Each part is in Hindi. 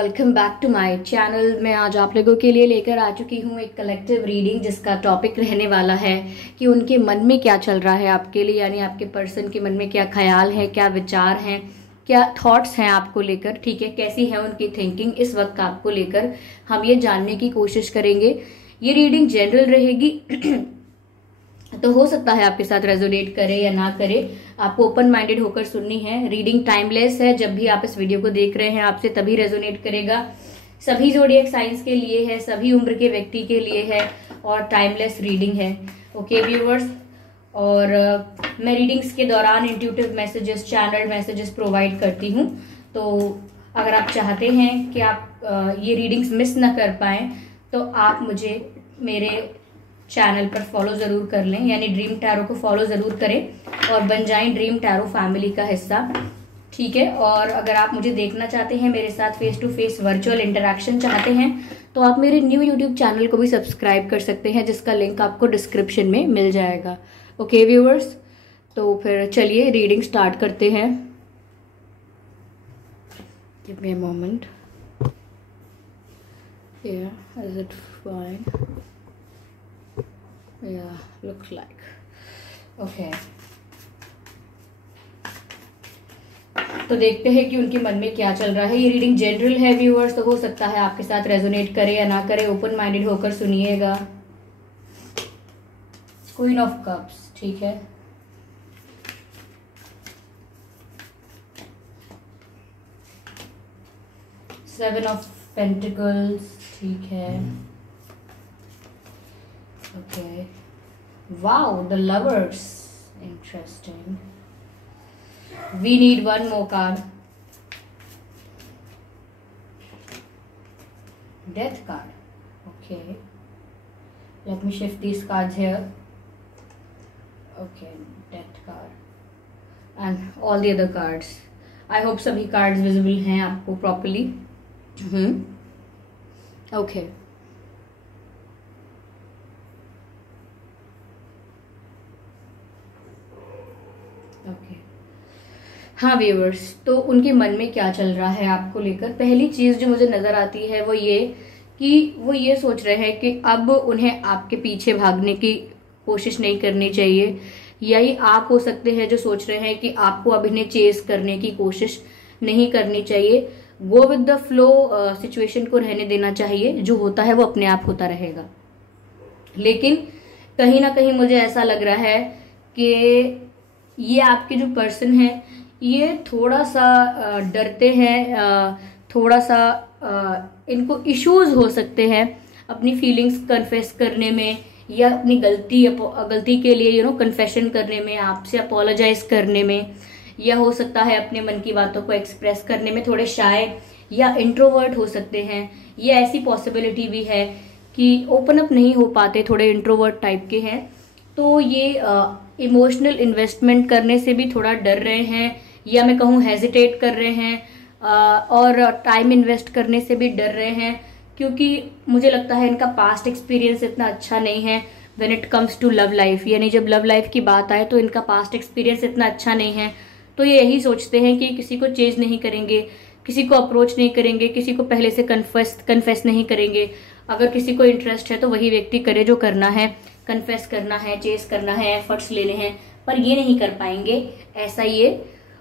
Welcome back to my channel. मैं आज आप लोगों के लिए लेकर आ चुकी हूँ एक कलेक्टिव रीडिंग, जिसका टॉपिक रहने वाला है कि उनके मन में क्या चल रहा है आपके लिए, यानी आपके पर्सन के मन में क्या ख्याल है, क्या विचार हैं, क्या थॉट्स हैं आपको लेकर। ठीक है, कैसी है उनकी थिंकिंग इस वक्त आपको लेकर, हम ये जानने की कोशिश करेंगे। ये रीडिंग जनरल रहेगी तो हो सकता है आपके साथ रेजोनेट करे या ना करे, आपको ओपन माइंडेड होकर सुननी है। रीडिंग टाइमलेस है, जब भी आप इस वीडियो को देख रहे हैं आपसे तभी रेजोनेट करेगा। सभी ज़ोडिएक साइंस के लिए है, सभी उम्र के व्यक्ति के लिए है और टाइमलेस रीडिंग है। ओके व्यूअर्स, और मैं रीडिंग्स के दौरान intuitive messages, channel messages provide करती हूँ। तो अगर आप चाहते हैं कि आप ये रीडिंग्स मिस ना कर पाएँ तो आप मुझे मेरे चैनल पर फॉलो ज़रूर कर लें, यानी ड्रीम टैरो को फॉलो ज़रूर करें और बन जाएं ड्रीम टैरो फैमिली का हिस्सा। ठीक है, और अगर आप मुझे देखना चाहते हैं, मेरे साथ face to face virtual interaction चाहते हैं, तो आप मेरे न्यू यूट्यूब चैनल को भी सब्सक्राइब कर सकते हैं, जिसका लिंक आपको डिस्क्रिप्शन में मिल जाएगा। ओके व्यूअर्स, तो फिर चलिए रीडिंग स्टार्ट करते हैं। Give me a moment. Yeah, is it fine? Yeah, looks like. Okay. तो देखते हैं कि उनके मन में क्या चल रहा है। ये रीडिंग जनरल है व्यूअर्स, तो हो सकता है आपके साथ रेजोनेट करे या ना करे, ओपन माइंडेड होकर सुनिएगा। क्वीन ऑफ कप्स, ठीक है। सेवन ऑफ पेंटिकल्स, ठीक है। Okay. Wow, the lovers. Interesting. We need one more card. Death card. Okay. Let me shift these cards here. Okay, Death card. And all the other cards. I hope सभी cards visible हैं आपको properly. Okay. ओके हाँ व्यूअर्स, तो उनके मन में क्या चल रहा है आपको लेकर। पहली चीज जो मुझे नजर आती है वो ये कि वो ये सोच रहे हैं कि अब उन्हें आपके पीछे भागने की कोशिश नहीं करनी चाहिए, या ये आप हो सकते हैं जो सोच रहे हैं कि आपको अब इन्हें चेस करने की कोशिश नहीं करनी चाहिए। Go with the flow, situation को रहने देना चाहिए, जो होता है वो अपने आप होता रहेगा। लेकिन कहीं ना कहीं मुझे ऐसा लग रहा है कि ये आपके जो पर्सन है ये थोड़ा सा डरते हैं, थोड़ा सा इनको इश्यूज हो सकते हैं अपनी फीलिंग्स कन्फेस करने में, या अपनी गलती के लिए कन्फेशन करने में, आपसे अपोलोजाइज करने में, या हो सकता है अपने मन की बातों को एक्सप्रेस करने में थोड़े शाय या इंट्रोवर्ट हो सकते हैं। ये ऐसी पॉसिबिलिटी भी है कि ओपन अप नहीं हो पाते, थोड़े इंट्रोवर्ट टाइप के हैं। तो ये इमोशनल इन्वेस्टमेंट करने से भी थोड़ा डर रहे हैं, या मैं कहूँ हेजिटेट कर रहे हैं, और टाइम इन्वेस्ट करने से भी डर रहे हैं, क्योंकि मुझे लगता है इनका पास्ट एक्सपीरियंस इतना अच्छा नहीं है when it comes to love life. यानी जब लव लाइफ की बात आए तो इनका पास्ट एक्सपीरियंस इतना अच्छा नहीं है, तो ये यही सोचते हैं कि किसी को चेज नहीं करेंगे, किसी को अप्रोच नहीं करेंगे, किसी को पहले से कन्फेस नहीं करेंगे। अगर किसी को इंटरेस्ट है तो वही व्यक्ति करे जो करना है, कन्फेस करना है, चेस करना है, एफर्ट्स लेने हैं, पर ये नहीं कर पाएंगे, ऐसा ये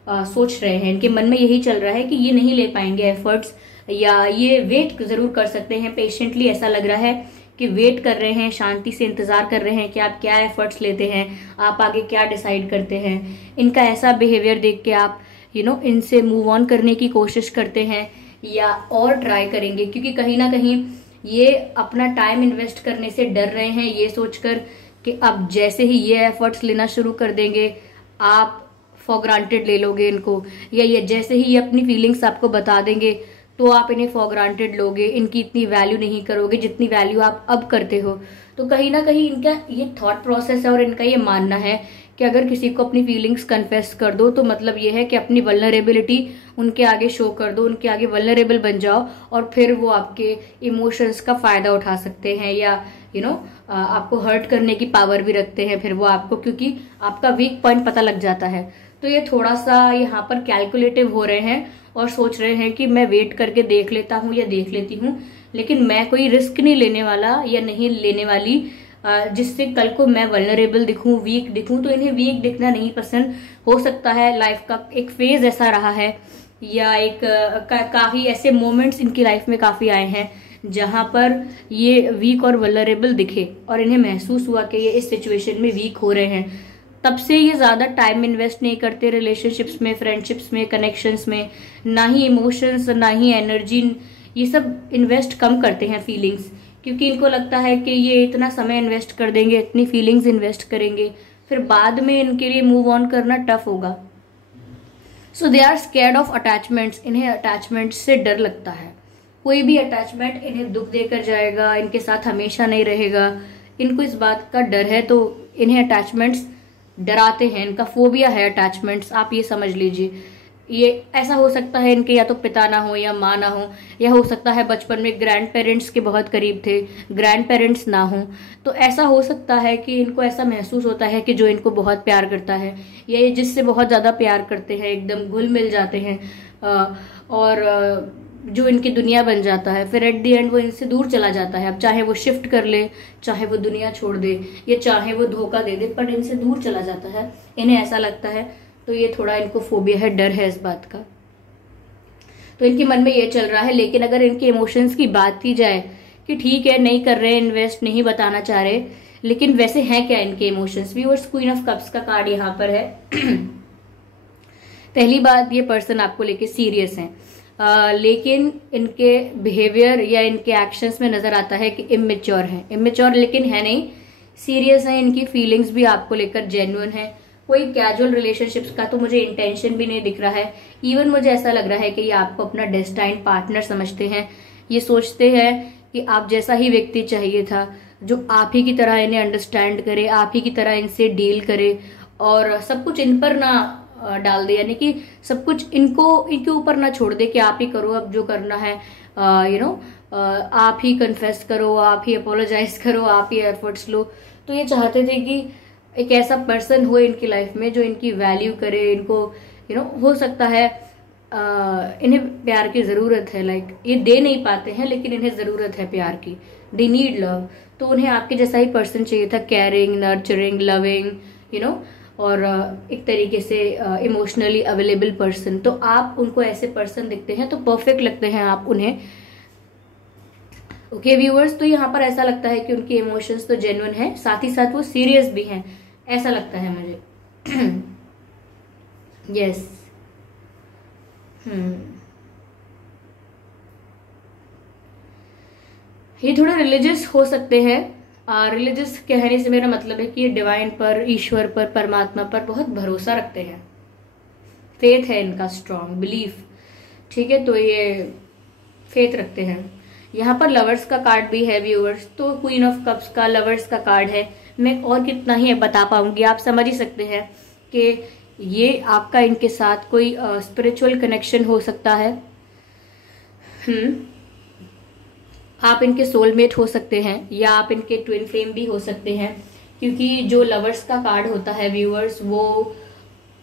सोच रहे हैं। इनके मन में यही चल रहा है कि ये नहीं ले पाएंगे एफर्ट्स, या ये वेट जरूर कर सकते हैं पेशेंटली। ऐसा लग रहा है कि वेट कर रहे हैं, शांति से इंतजार कर रहे हैं कि आप क्या एफर्ट्स लेते हैं, आप आगे क्या डिसाइड करते हैं। इनका ऐसा बिहेवियर देख के आप इनसे मूव ऑन करने की कोशिश करते हैं या और ट्राई करेंगे, क्योंकि कहीं ना कहीं ये अपना टाइम इन्वेस्ट करने से डर रहे हैं, ये सोचकर कि अब जैसे ही ये एफर्ट्स लेना शुरू कर देंगे आप फॉर ग्रांटेड ले लोगे इनको, या ये जैसे ही ये अपनी फीलिंग्स आपको बता देंगे तो आप इन्हें फॉर ग्रांटेड लोगे, इनकी इतनी वैल्यू नहीं करोगे जितनी वैल्यू आप अब करते हो। तो कहीं ना कहीं इनका ये थॉट प्रोसेस है और इनका ये मानना है कि अगर किसी को अपनी फीलिंग्स कन्फेस कर दो तो मतलब ये है कि अपनी वल्नरेबिलिटी उनके आगे शो कर दो, उनके आगे वल्नरेबल बन जाओ, और फिर वो आपके इमोशंस का फायदा उठा सकते हैं, या आपको हर्ट करने की पावर भी रखते हैं फिर वो आपको, क्योंकि आपका वीक पॉइंट पता लग जाता है। तो ये थोड़ा सा यहाँ पर कैलकुलेटिव हो रहे हैं और सोच रहे हैं कि मैं वेट करके देख लेता हूँ या देख लेती हूँ, लेकिन मैं कोई रिस्क नहीं लेने वाला या नहीं लेने वाली जिससे कल को मैं वल्नरेबल दिखूं, वीक दिखूं। तो इन्हें वीक दिखना नहीं पसंद। हो सकता है लाइफ का एक फेज ऐसा रहा है या एक काफी ऐसे मोमेंट्स इनकी लाइफ में काफी आए हैं जहां पर ये वीक और वल्नरेबल दिखे और इन्हें महसूस हुआ कि ये इस सिचुएशन में वीक हो रहे हैं। तब से ये ज्यादा टाइम इन्वेस्ट नहीं करते रिलेशनशिप्स में, फ्रेंडशिप्स में, कनेक्शंस में, ना ही इमोशंस, ना ही एनर्जी, ये सब इन्वेस्ट कम करते हैं फीलिंग्स, क्योंकि इनको लगता है कि ये इतना समय इन्वेस्ट कर देंगे, इतनी फीलिंग्स इन्वेस्ट करेंगे, फिर बाद में इनके लिए मूव ऑन करना टफ होगा। So they are scared of attachments. इन्हें अटैचमेंट से डर लगता है। कोई भी अटैचमेंट इन्हें दुख देकर जाएगा, इनके साथ हमेशा नहीं रहेगा, इनको इस बात का डर है। तो इन्हें अटैचमेंट्स डराते हैं, इनका फोबिया है अटैचमेंट्स, आप ये समझ लीजिए। ये ऐसा हो सकता है इनके या तो पिता ना हो या माँ ना हो, या हो सकता है बचपन में ग्रैंड पेरेंट्स के बहुत करीब थे, ग्रैंड पेरेंट्स ना हो। तो ऐसा हो सकता है कि इनको ऐसा महसूस होता है कि जो इनको बहुत प्यार करता है या ये जिससे बहुत ज़्यादा प्यार करते हैं, एकदम घुल मिल जाते हैं और जो इनकी दुनिया बन जाता है, फिर एट द एंड वो इनसे दूर चला जाता है। अब चाहे वो शिफ्ट कर ले, चाहे वो दुनिया छोड़ दे या चाहे वो धोखा दे दे, पर इनसे दूर चला जाता है, इन्हें ऐसा लगता है। तो ये थोड़ा इनको फोबिया है, डर है इस बात का। तो इनके मन में ये चल रहा है। लेकिन अगर इनके इमोशंस की बात की जाए कि ठीक है नहीं कर रहे इन्वेस्ट, नहीं बताना चाह रहे, लेकिन वैसे हैं क्या इनके emotions. Viewers, queen of cups का कार्ड यहाँ पर है। पहली बात, ये पर्सन आपको लेके सीरियस है, लेकिन इनके बिहेवियर या इनके एक्शंस में नजर आता है कि इमेच्योर है। इमेच्योर लेकिन है नहीं, सीरियस है। इनकी फीलिंग्स भी आपको लेकर जेन्युइन है। कोई कैजुअल रिलेशनशिप्स का तो मुझे इंटेंशन भी नहीं दिख रहा है। इवन मुझे ऐसा लग रहा है कि ये आपको अपना डेस्टाइन पार्टनर समझते हैं। ये सोचते हैं कि आप जैसा ही व्यक्ति चाहिए था, जो आप ही की तरह इन्हें अंडरस्टैंड करे, आप ही की तरह इनसे डील करे और सब कुछ इन पर ना डाल दे, यानी कि सब कुछ इनके ऊपर ना छोड़ दे कि आप ही करो अब जो करना है, आप ही कन्फेस करो, आप ही अपोलोजाइज करो, आप ही एफर्ट्स लो। तो ये चाहते थे कि एक ऐसा पर्सन हो इनकी लाइफ में जो इनकी वैल्यू करे, इनको हो सकता है इन्हें प्यार की जरूरत है, लाइक ये दे नहीं पाते हैं लेकिन इन्हें जरूरत है प्यार की, दे नीड लव। तो उन्हें आपके जैसा ही पर्सन चाहिए था, केयरिंग, नर्चरिंग, लविंग, और एक तरीके से इमोशनली अवेलेबल पर्सन। तो आप उनको ऐसे पर्सन दिखते हैं तो परफेक्ट लगते हैं आप उन्हें। ओके व्यूअर्स, तो यहाँ पर ऐसा लगता है कि उनके इमोशंस तो जेन्युइन है, साथ ही साथ वो सीरियस भी हैं, ऐसा लगता है मुझे। यस। ये थोड़े रिलीजियस हो सकते हैं। रिलीजियस कहने से मेरा मतलब है कि ये डिवाइन पर, ईश्वर पर, परमात्मा पर बहुत भरोसा रखते हैं, फेथ है इनका, स्ट्रॉन्ग बिलीफ। ठीक है, तो ये फेथ रखते हैं। यहाँ पर लवर्स का कार्ड भी है व्यूअर्स, तो क्वीन ऑफ कप्स का लवर्स का कार्ड है। मैं और कितना ही बता पाऊंगी, आप समझ ही सकते हैं कि ये आपका इनके साथ कोई स्पिरिचुअल कनेक्शन हो सकता है। आप इनके सोलमेट हो सकते हैं या आप इनके ट्विन फ्लेम भी हो सकते हैं, क्योंकि जो लवर्स का कार्ड होता है व्यूअर्स, वो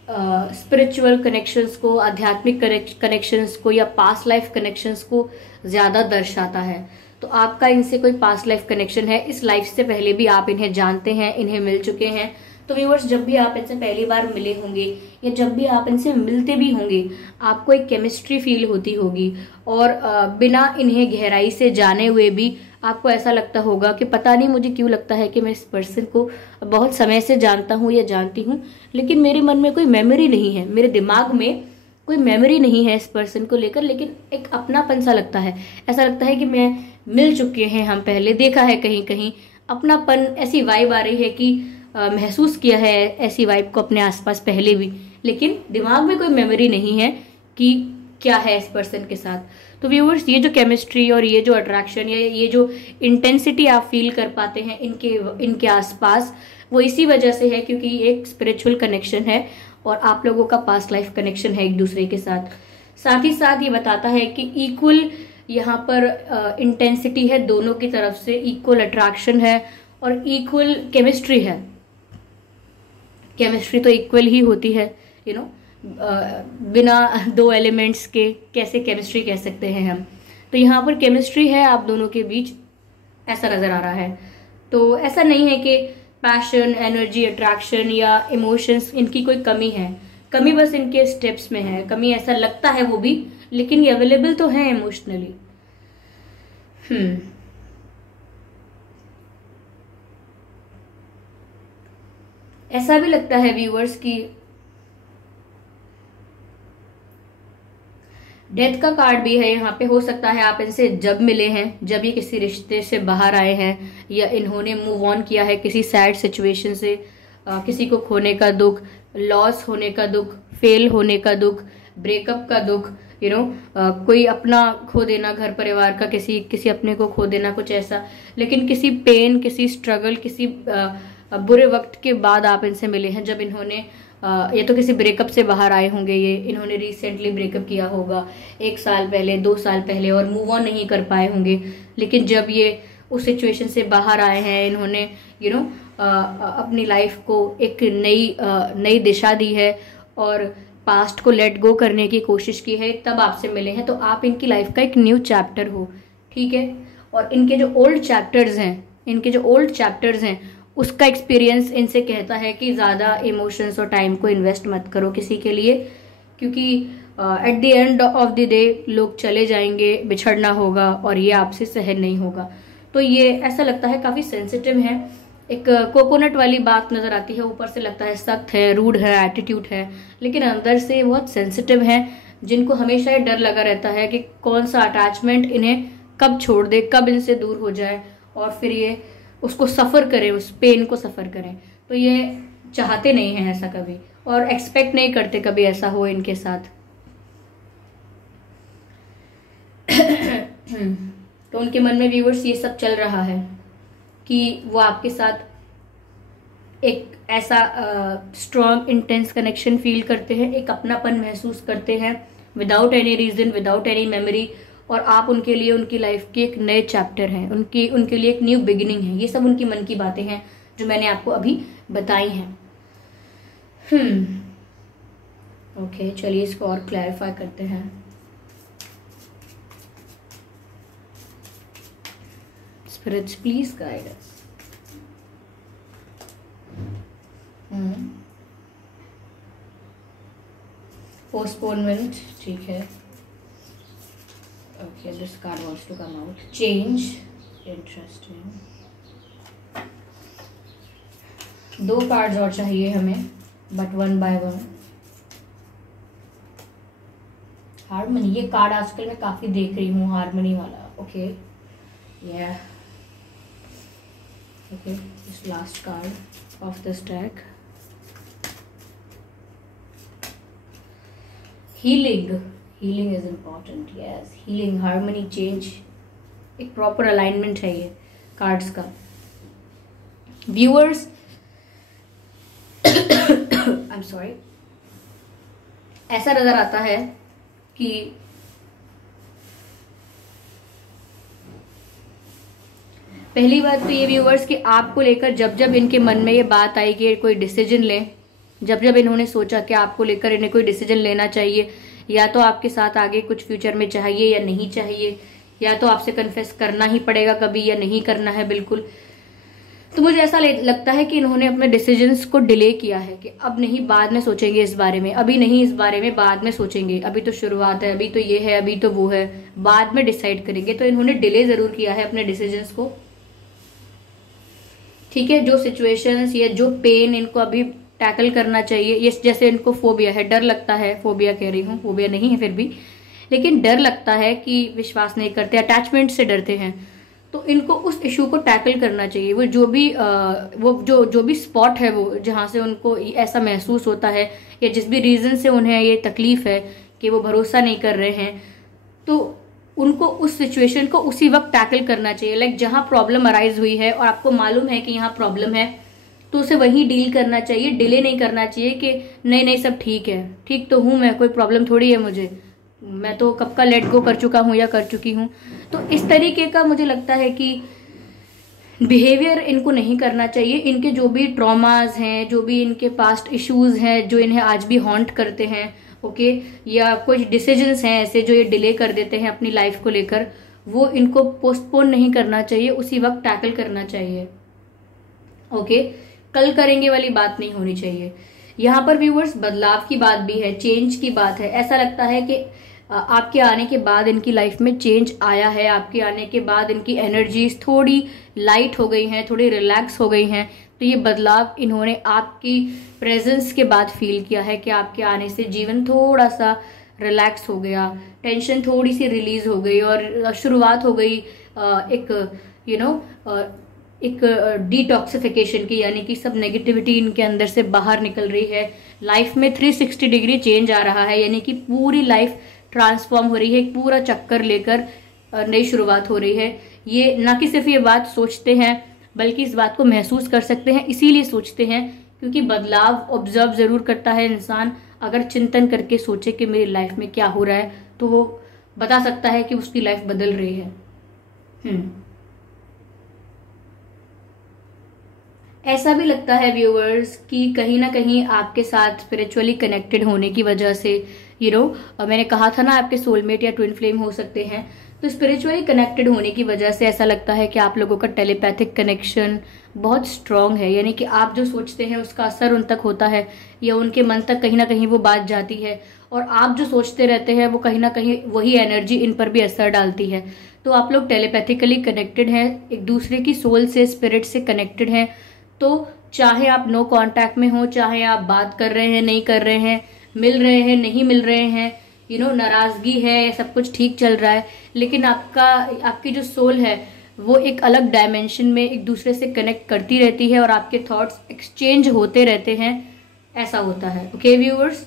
स्पिरिचुअल कनेक्शंस को, आध्यात्मिक कनेक्शंस को या पास्ट लाइफ कनेक्शंस को ज्यादा दर्शाता है। तो आपका इनसे कोई पास्ट लाइफ कनेक्शन है, इस लाइफ से पहले भी आप इन्हें जानते हैं, इन्हें मिल चुके हैं। तो व्यूअर्स, जब भी आप इनसे पहली बार मिले होंगे या जब भी आप इनसे मिलते भी होंगे, आपको एक केमिस्ट्री फील होती होगी और बिना इन्हें गहराई से जाने हुए भी आपको ऐसा लगता होगा कि पता नहीं मुझे क्यों लगता है कि मैं इस पर्सन को बहुत समय से जानता हूँ या जानती हूँ, लेकिन मेरे मन में कोई मेमोरी नहीं है, मेरे दिमाग में कोई मेमोरी नहीं है इस पर्सन को लेकर, लेकिन एक अपनापन सा लगता है। ऐसा लगता है कि मैं मिल चुके हैं, हम पहले देखा है कहीं कहीं, अपनापन, ऐसी वाइब आ रही है कि महसूस किया है ऐसी वाइब को अपने आसपास पहले भी, लेकिन दिमाग में कोई मेमोरी नहीं है कि क्या है इस पर्सन के साथ। तो व्यूअर्स, ये जो केमिस्ट्री और ये जो अट्रैक्शन या ये जो इंटेंसिटी आप फील कर पाते हैं इनके आसपास, वो इसी वजह से है क्योंकि ये एक स्पिरिचुअल कनेक्शन है और आप लोगों का पास्ट लाइफ कनेक्शन है एक दूसरे के साथ। साथ ही साथ ये बताता है कि इक्वल यहाँ पर इंटेंसिटी है दोनों की तरफ से, इक्वल अट्रैक्शन है और इक्वल केमिस्ट्री है। केमिस्ट्री तो इक्वल ही होती है, यू नो बिना दो एलिमेंट्स के कैसे केमिस्ट्री कह सकते हैं हम। तो यहाँ पर केमिस्ट्री है आप दोनों के बीच, ऐसा नजर आ रहा है। तो ऐसा नहीं है कि पैशन, एनर्जी, अट्रैक्शन या इमोशंस इनकी कोई कमी है, कमी बस इनके स्टेप्स में है, कमी ऐसा लगता है वो भी, लेकिन ये अवेलेबल तो है इमोशनली। ऐसा भी लगता है व्यूअर्स की डेथ का कार्ड भी है यहाँ पे। हो सकता है आप इनसे जब मिले हैं, जब ये किसी रिश्ते से बाहर आए हैं, या इन्होंने मूव ऑन किया है किसी सैड सिचुएशन से, किसी को खोने का दुख, लॉस होने का दुख, फेल होने का दुख, ब्रेकअप का दुख, कोई अपना खो देना, घर परिवार का किसी अपने को खो देना, कुछ ऐसा। लेकिन किसी पेन, किसी स्ट्रगल, किसी बुरे वक्त के बाद आप इनसे मिले हैं, जब इन्होंने ये तो किसी ब्रेकअप से बाहर आए होंगे, ये इन्होंने रिसेंटली ब्रेकअप किया होगा 1 साल पहले, 2 साल पहले, और मूव ऑन नहीं कर पाए होंगे। लेकिन जब ये उस सिचुएशन से बाहर आए हैं, इन्होंने अपनी लाइफ को एक नई दिशा दी है और पास्ट को लेट गो करने की कोशिश की है, तब आपसे मिले हैं। तो आप इनकी लाइफ का एक न्यू चैप्टर हो, ठीक है। और इनके जो ओल्ड चैप्टर्स हैं उसका एक्सपीरियंस इनसे कहता है कि ज़्यादा इमोशंस और टाइम को इन्वेस्ट मत करो किसी के लिए, क्योंकि at the end of the day लोग चले जाएंगे, बिछड़ना होगा और ये आपसे सहन नहीं होगा। तो ये ऐसा लगता है काफ़ी सेंसिटिव है, एक कोकोनट वाली बात नज़र आती है, ऊपर से लगता है सख्त है, रूड है, एटीट्यूड है, लेकिन अंदर से बहुत सेंसिटिव है, जिनको हमेशा ये डर लगा रहता है कि कौन सा अटैचमेंट इन्हें कब छोड़ दे, कब इनसे दूर हो जाए, और फिर ये उसको सफ़र करें, उस पेन को सफ़र करें। तो ये चाहते नहीं हैं ऐसा कभी, और एक्सपेक्ट नहीं करते कभी ऐसा हो इनके साथ। तो उनके मन में व्यूअर्स ये सब चल रहा है कि वो आपके साथ एक ऐसा स्ट्रॉन्ग इंटेंस कनेक्शन फील करते हैं, एक अपनापन महसूस करते हैं, without any reason, without any memory, और आप उनके लिए उनकी लाइफ के एक नए चैप्टर हैं, उनके लिए एक न्यू बिगिनिंग है। ये सब उनकी मन की बातें हैं जो मैंने आपको अभी बताई हैं। ओके, चलिए इसको और क्लैरिफाई करते हैं। Spirits please guide us. Postponement, ठीक है। Okay, this card wants to come out. Change, interesting. 2 cards और चाहिए हमें, बट 1 by 1. हार्मनी, ये कार्ड आजकल मैं काफी देख रही हूँ, हार्मनी वाला। Okay, yeah. Okay, this last card of this deck. Healing is important, yes. Healing, harmony, change, एक प्रॉपर अलाइनमेंट है ये कार्ड्स का। व्यूअर्स, आई एम सॉरी, ऐसा नजर आता है कि पहली बात तो ये व्यूअर्स कि आपको लेकर जब इनके मन में ये बात आई कि कोई डिसीजन लें, जब इन्होंने सोचा कि आपको लेकर इन्हें कोई डिसीजन लेना चाहिए, या तो आपके साथ आगे कुछ फ्यूचर में चाहिए या नहीं चाहिए, या तो आपसे कन्फेस करना ही पड़ेगा कभी या नहीं करना है बिल्कुल, तो मुझे ऐसा लगता है कि इन्होंने अपने डिसीजंस को डिले किया है कि अब नहीं, बाद में सोचेंगे इस बारे में, अभी नहीं इस बारे में, बाद में सोचेंगे, अभी तो शुरुआत है, अभी तो ये है, अभी तो वो है, बाद में डिसाइड करेंगे। तो इन्होंने डिले जरूर किया है अपने डिसीजंस को, ठीक है। जो सिचुएशंस या जो पेन इनको अभी टैकल करना चाहिए, ये जैसे इनको फोबिया है, डर लगता है, फोबिया कह रही हूँ, फोबिया नहीं है फिर भी, लेकिन डर लगता है कि विश्वास नहीं करते, अटैचमेंट से डरते हैं, तो इनको उस इशू को टैकल करना चाहिए। वो जो भी स्पॉट है, वो जहाँ से उनको ऐसा महसूस होता है या जिस भी रीज़न से उन्हें ये तकलीफ है कि वो भरोसा नहीं कर रहे हैं, तो उनको उस सिचुएशन को उसी वक्त टैकल करना चाहिए। लाइक जहाँ प्रॉब्लम अराइज हुई है और आपको मालूम है कि यहाँ प्रॉब्लम है, तो उसे वहीं डील करना चाहिए, डिले नहीं करना चाहिए कि नहीं सब ठीक है, ठीक तो हूँ मैं, कोई प्रॉब्लम थोड़ी है मुझे, मैं तो कब का लेट गो कर चुका हूँ या कर चुकी हूँ। तो इस तरीके का मुझे लगता है कि बिहेवियर इनको नहीं करना चाहिए। इनके जो भी ट्रॉमास हैं, जो भी इनके पास्ट इश्यूज हैं जो इन्हें आज भी हॉन्ट करते हैं, ओके, या कुछ डिसीजंस हैं ऐसे जो ये डिले कर देते हैं अपनी लाइफ को लेकर, वो इनको पोस्टपोन नहीं करना चाहिए, उसी वक्त टैकल करना चाहिए। ओके, कल करेंगे वाली बात नहीं होनी चाहिए। यहाँ पर व्यूअर्स बदलाव की बात भी है, चेंज की बात है। ऐसा लगता है कि आपके आने के बाद इनकी लाइफ में चेंज आया है, आपके आने के बाद इनकी एनर्जीज थोड़ी लाइट हो गई हैं, थोड़ी रिलैक्स हो गई हैं। तो ये बदलाव इन्होंने आपकी प्रेजेंस के बाद फील किया है कि आपके आने से जीवन थोड़ा सा रिलैक्स हो गया, टेंशन थोड़ी सी रिलीज हो गई और शुरुआत हो गई एक डिटॉक्सिफिकेशन की, यानी कि सब नेगेटिविटी इनके अंदर से बाहर निकल रही है। लाइफ में 360 डिग्री चेंज आ रहा है, यानी कि पूरी लाइफ ट्रांसफॉर्म हो रही है, एक पूरा चक्कर लेकर नई शुरुआत हो रही है। ये ना कि सिर्फ ये बात सोचते हैं बल्कि इस बात को महसूस कर सकते हैं, इसीलिए सोचते हैं क्योंकि बदलाव ऑब्जर्व जरूर करता है इंसान। अगर चिंतन करके सोचे कि मेरी लाइफ में क्या हो रहा है तो वो बता सकता है कि उसकी लाइफ बदल रही है। ऐसा भी लगता है व्यूअर्स कि कहीं ना कहीं आपके साथ स्पिरिचुअली कनेक्टेड होने की वजह से मैंने कहा था ना आपके सोलमेट या ट्विन फ्लेम हो सकते हैं, तो स्पिरिचुअली कनेक्टेड होने की वजह से ऐसा लगता है कि आप लोगों का टेलीपैथिक कनेक्शन बहुत स्ट्रांग है, यानी कि आप जो सोचते हैं उसका असर उन तक होता है या उनके मन तक कहीं ना कहीं वो बात जाती है, और आप जो सोचते रहते हैं वो कहीं ना कहीं वही एनर्जी इन पर भी असर डालती है। तो आप लोग टेलीपैथिकली कनेक्टेड हैं, एक दूसरे की सोल से, स्पिरिट से कनेक्टेड हैं। तो चाहे आप नो कांटेक्ट में हो, चाहे आप बात कर रहे हैं नहीं कर रहे हैं, मिल रहे हैं नहीं मिल रहे हैं, नाराजगी है, सब कुछ ठीक चल रहा है, लेकिन आपकी जो सोल है वो एक अलग डायमेंशन में एक दूसरे से कनेक्ट करती रहती है और आपके थॉट्स एक्सचेंज होते रहते हैं। ऐसा होता है। ओके व्यूअर्स,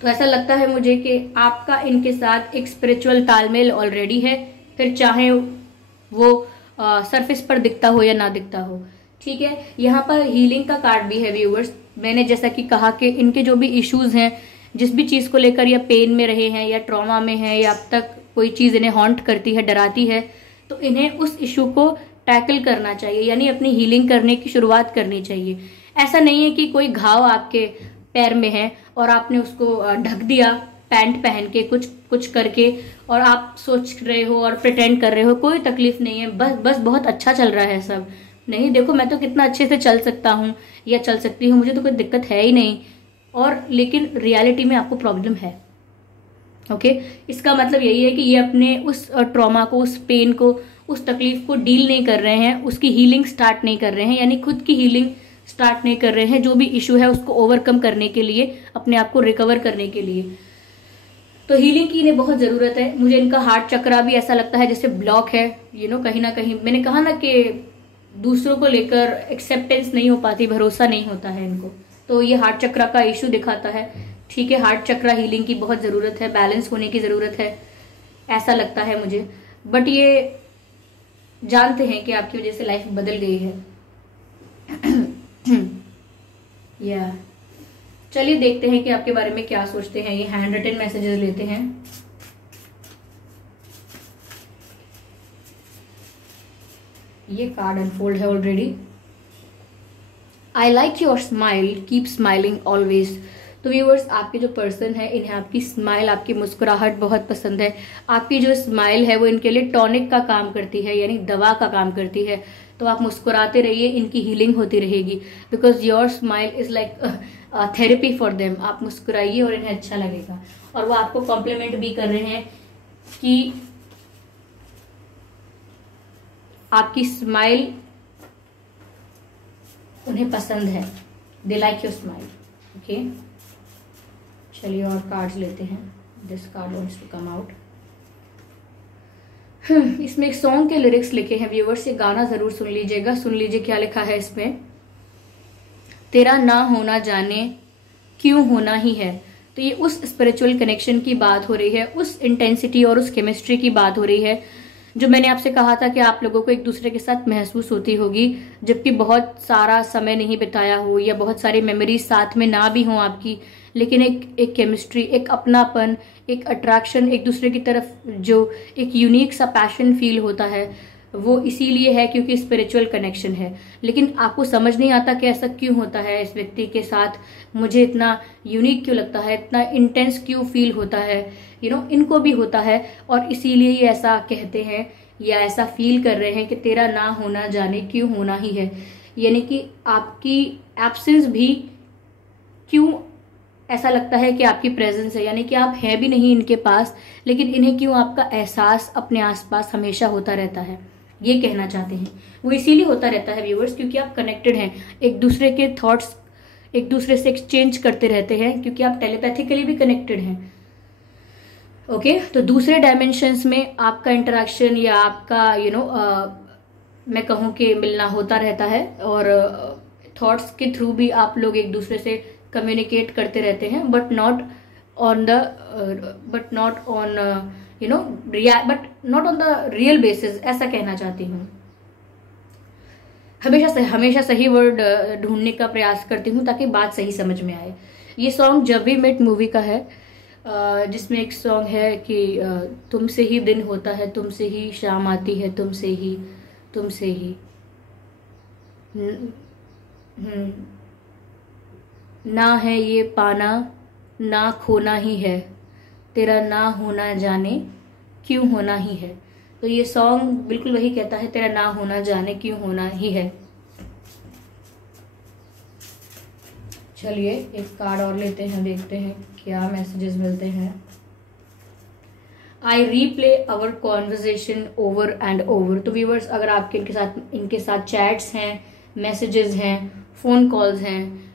तो ऐसा लगता है मुझे कि आपका इनके साथ एक स्पिरिचुअल तालमेल ऑलरेडी है, फिर चाहे वो सरफेस पर दिखता हो या ना दिखता हो। ठीक है, यहाँ पर हीलिंग का कार्ड भी है व्यूअर्स। मैंने जैसा कि कहा कि इनके जो भी इश्यूज हैं, जिस भी चीज को लेकर या पेन में रहे हैं या ट्रॉमा में हैं या अब तक कोई चीज इन्हें हॉन्ट करती है, डराती है, तो इन्हें उस इशू को टैकल करना चाहिए, यानी अपनी हीलिंग करने की शुरुआत करनी चाहिए। ऐसा नहीं है कि कोई घाव आपके पैर में है और आपने उसको ढक दिया पैंट पहन के, कुछ करके, और आप सोच रहे हो और प्रिटेंड कर रहे हो कोई तकलीफ नहीं है, बस बहुत अच्छा चल रहा है सब। नहीं, देखो मैं तो कितना अच्छे से चल सकता हूँ या चल सकती हूँ, मुझे तो कोई दिक्कत है ही नहीं, और लेकिन रियलिटी में आपको प्रॉब्लम है। ओके, इसका मतलब यही है कि ये अपने उस ट्रॉमा को, उस पेन को, उस तकलीफ को डील नहीं कर रहे हैं, उसकी हीलिंग स्टार्ट नहीं कर रहे हैं, यानी खुद की हीलिंग स्टार्ट नहीं कर रहे हैं। जो भी इशू है उसको ओवरकम करने के लिए, अपने आप को रिकवर करने के लिए, तो हीलिंग की इन्हें बहुत जरूरत है। मुझे इनका हार्ट चक्रा भी ऐसा लगता है जैसे ब्लॉक है, कहीं ना कहीं। मैंने कहा ना कि दूसरों को लेकर एक्सेप्टेंस नहीं हो पाती, भरोसा नहीं होता है इनको, तो ये हार्ट चक्रा का इशू दिखाता है। ठीक है, हार्ट चक्रा हीलिंग की बहुत जरूरत है, बैलेंस होने की जरूरत है, ऐसा लगता है मुझे। बट ये जानते हैं कि आपकी वजह से लाइफ बदल गई है। या चलिए देखते हैं कि आपके बारे में क्या सोचते हैं। ये हैंड रिटन मैसेजेस लेते हैं। ये कार्ड अनफोल्ड है already. I like your smile, keep smiling always. तो व्यूअर्स, आपके जो पर्सन है इन्हें आपकी स्माइल, आपकी मुस्कुराहट बहुत पसंद है। आपकी जो स्माइल है वो इनके लिए टॉनिक का काम करती है, यानी दवा का काम करती है। तो आप मुस्कुराते रहिए, इनकी हीलिंग होती रहेगी, because your smile is like therapy for them. आप मुस्कुराइए और इन्हें अच्छा लगेगा, और वो आपको कॉम्प्लीमेंट भी कर रहे हैं कि आपकी स्माइल उन्हें पसंद है, they like your smile. Okay, चलिए और कार्ड्स लेते हैं। This card wants to come out. इसमें एक सॉन्ग के लिरिक्स लिखे हैं व्यूअर्स, ये गाना जरूर सुन लीजिएगा। सुन लीजिए क्या लिखा है इसमें। तेरा ना होना जाने क्यों होना ही है। तो ये उस स्पिरिचुअल कनेक्शन की बात हो रही है, उस इंटेंसिटी और उस केमिस्ट्री की बात हो रही है जो मैंने आपसे कहा था कि आप लोगों को एक दूसरे के साथ महसूस होती होगी, जबकि बहुत सारा समय नहीं बिताया हो या बहुत सारी मेमोरीज साथ में ना भी हो आपकी, लेकिन एक केमिस्ट्री, एक अपनापन, एक अट्रैक्शन, एक दूसरे की तरफ जो एक यूनिक सा पैशन फील होता है, वो इसीलिए है क्योंकि स्पिरिचुअल कनेक्शन है। लेकिन आपको समझ नहीं आता कि ऐसा क्यों होता है इस व्यक्ति के साथ, मुझे इतना यूनिक क्यों लगता है, इतना इंटेंस क्यों फील होता है, इनको भी होता है और इसीलिए ये ऐसा कहते हैं या ऐसा फील कर रहे हैं कि तेरा ना होना जाने क्यों होना ही है। यानी कि आपकी एब्सेंस भी क्यों ऐसा लगता है कि आपकी प्रेजेंस है, यानी कि आप हैं भी नहीं इनके पास, लेकिन इन्हें क्यों आपका एहसास अपने आसपास हमेशा होता रहता है, ये कहना चाहते हैं। वो इसीलिए होता रहता है व्यूअर्स क्योंकि आप कनेक्टेड हैं, एक दूसरे के थॉट्स एक दूसरे से एक्सचेंज करते रहते हैं, क्योंकि आप टेलीपैथिकली भी कनेक्टेड हैं। ओके, तो दूसरे डायमेंशंस में आपका इंटरेक्शन या आपका मैं कहूँ कि मिलना होता रहता है और थॉट्स के थ्रू भी आप लोग एक दूसरे से कम्युनिकेट करते रहते हैं, but not on the real basis, ऐसा कहना चाहती हूँ। हमेशा सही वर्ड ढूंढने का प्रयास करती हूँ ताकि बात सही समझ में आए। ये सॉन्ग जब वी मेट मूवी का है, जिसमें एक सॉन्ग है कि तुमसे ही दिन होता है, तुमसे ही शाम आती है, तुमसे ही ना है ये पाना ना खोना ही है, तेरा ना होना जाने क्यों होना ही है। तो ये सॉन्ग बिल्कुल वही कहता है, तेरा ना होना जाने क्यों होना ही है। चलिए एक कार्ड और लेते हैं, देखते हैं क्या मैसेजेस मिलते हैं। I replay our conversation over and over. तो व्यूअर्स, अगर आपके इनके साथ चैट्स हैं, मैसेजेस हैं, फोन कॉल्स हैं,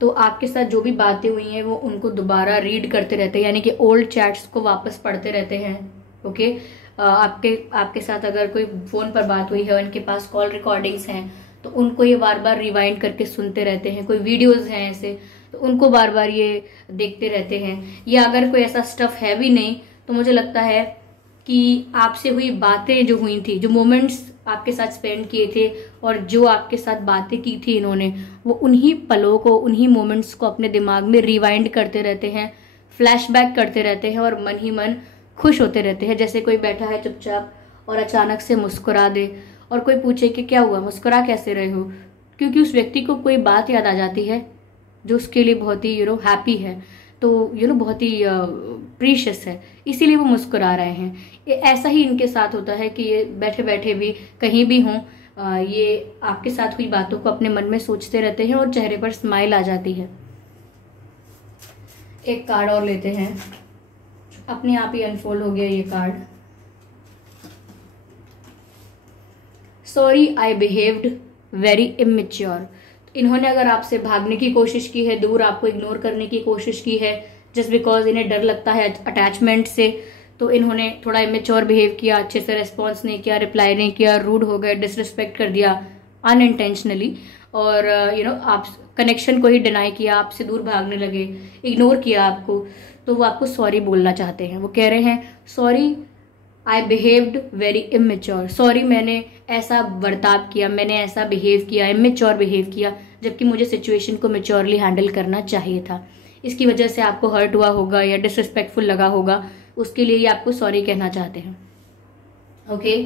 तो आपके साथ जो भी बातें हुई हैं वो उनको दोबारा रीड करते रहते हैं, यानी कि ओल्ड चैट्स को वापस पढ़ते रहते हैं। ओके, आपके साथ अगर कोई फोन पर बात हुई है, उनके पास कॉल रिकॉर्डिंग्स हैं, तो उनको ये बार बार रिवाइंड करके सुनते रहते हैं। कोई वीडियोस हैं ऐसे, तो उनको बार बार ये देखते रहते हैं। या अगर कोई ऐसा स्टफ है भी नहीं, तो मुझे लगता है कि आपसे हुई बातें जो हुई थी, जो मोमेंट्स आपके साथ स्पेंड किए थे और जो आपके साथ बातें की थी इन्होंने, वो उन्हीं पलों को, उन्हीं मोमेंट्स को अपने दिमाग में रिवाइंड करते रहते हैं, फ्लैशबैक करते रहते हैं और मन ही मन खुश होते रहते हैं। जैसे कोई बैठा है चुपचाप और अचानक से मुस्कुरा दे और कोई पूछे कि क्या हुआ, मुस्कुरा कैसे रहे हो, क्योंकि उस व्यक्ति को कोई बात याद आ जाती है जो उसके लिए बहुत ही हैप्पी है, तो बहुत ही प्रीशियस है, इसीलिए वो मुस्कुरा रहे हैं। ये ऐसा ही इनके साथ होता है कि ये बैठे बैठे भी कहीं भी हों, ये आपके साथ हुई बातों को अपने मन में सोचते रहते हैं और चेहरे पर स्माइल आ जाती है। एक कार्ड और लेते हैं, अपने आप ही अनफोल्ड हो गया ये card. Sorry I behaved very immature. इन्होंने अगर आपसे भागने की कोशिश की है, दूर आपको इग्नोर करने की कोशिश की है, जस्ट बिकॉज इन्हें डर लगता है अटैचमेंट से, तो इन्होंने थोड़ा इमेच्योर बिहेव किया, अच्छे से रिस्पॉन्स नहीं किया, रिप्लाई नहीं किया, रूड हो गए, डिसरिस्पेक्ट कर दिया अनइंटेंशनली, और आप कनेक्शन को ही डिनाई किया, आपसे दूर भागने लगे, इग्नोर किया आपको। तो वो आपको सॉरी बोलना चाहते हैं। वो कह रहे हैं sorry I behaved very immature, sorry मैंने ऐसा बर्ताव किया, मैंने ऐसा बिहेव किया, इमेच्योर बिहेव किया, जबकि मुझे सिचुएशन को मेच्योरली हैंडल करना चाहिए था। इसकी वजह से आपको हर्ट हुआ होगा या डिसरिस्पेक्टफुल लगा होगा, उसके लिए ये आपको सॉरी कहना चाहते हैं। ओके,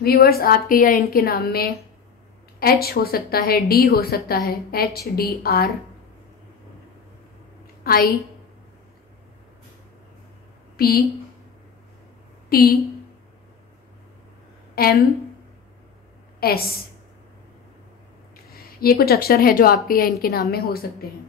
व्यूअर्स, आपके या इनके नाम में एच हो सकता है, डी हो सकता है, HDR, IPTMS, ये कुछ अक्षर है जो आपके या इनके नाम में हो सकते हैं।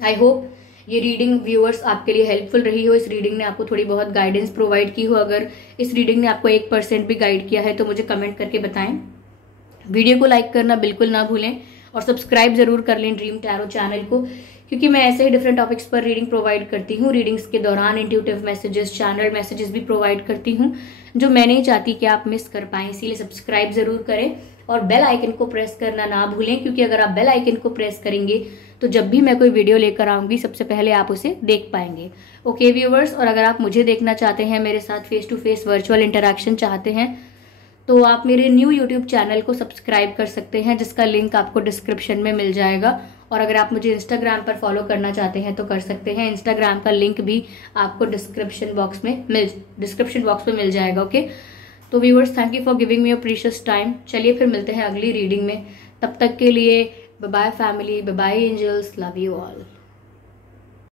आई होप ये रीडिंग व्यूअर्स आपके लिए हेल्पफुल रही हो, इस रीडिंग ने आपको थोड़ी बहुत गाइडेंस प्रोवाइड की हो। अगर इस रीडिंग ने आपको 1% भी गाइड किया है तो मुझे कमेंट करके बताएं। वीडियो को लाइक करना बिल्कुल ना भूलें और सब्सक्राइब जरूर कर लें ड्रीम टैरो चैनल को, क्योंकि मैं ऐसे ही डिफरेंट टॉपिक्स पर रीडिंग प्रोवाइड करती हूँ। रीडिंग्स के दौरान इंट्यूटिव मैसेजेस, चैनल मैसेजेस भी प्रोवाइड करती हूँ जो मैं नहीं चाहती कि आप मिस कर पाएं, इसीलिए सब्सक्राइब जरूर करें और बेल आइकन को प्रेस करना ना भूलें, क्योंकि अगर आप बेल आइकन को प्रेस करेंगे तो जब भी मैं कोई वीडियो लेकर आऊंगी सबसे पहले आप उसे देख पाएंगे। ओके व्यूअर्स, और अगर आप मुझे देखना चाहते हैं, मेरे साथ face to face virtual interaction चाहते हैं, तो आप मेरे न्यू यूट्यूब चैनल को सब्सक्राइब कर सकते हैं, जिसका लिंक आपको डिस्क्रिप्शन में मिल जाएगा। और अगर आप मुझे इंस्टाग्राम पर फॉलो करना चाहते हैं तो कर सकते हैं, इंस्टाग्राम का लिंक भी आपको डिस्क्रिप्शन बॉक्स में मिल जाएगा। ओके, तो viewers, thank you for giving me your precious time. चलिए फिर मिलते हैं अगली रीडिंग में, तब तक के लिए bye bye family, bye bye angels, love you all.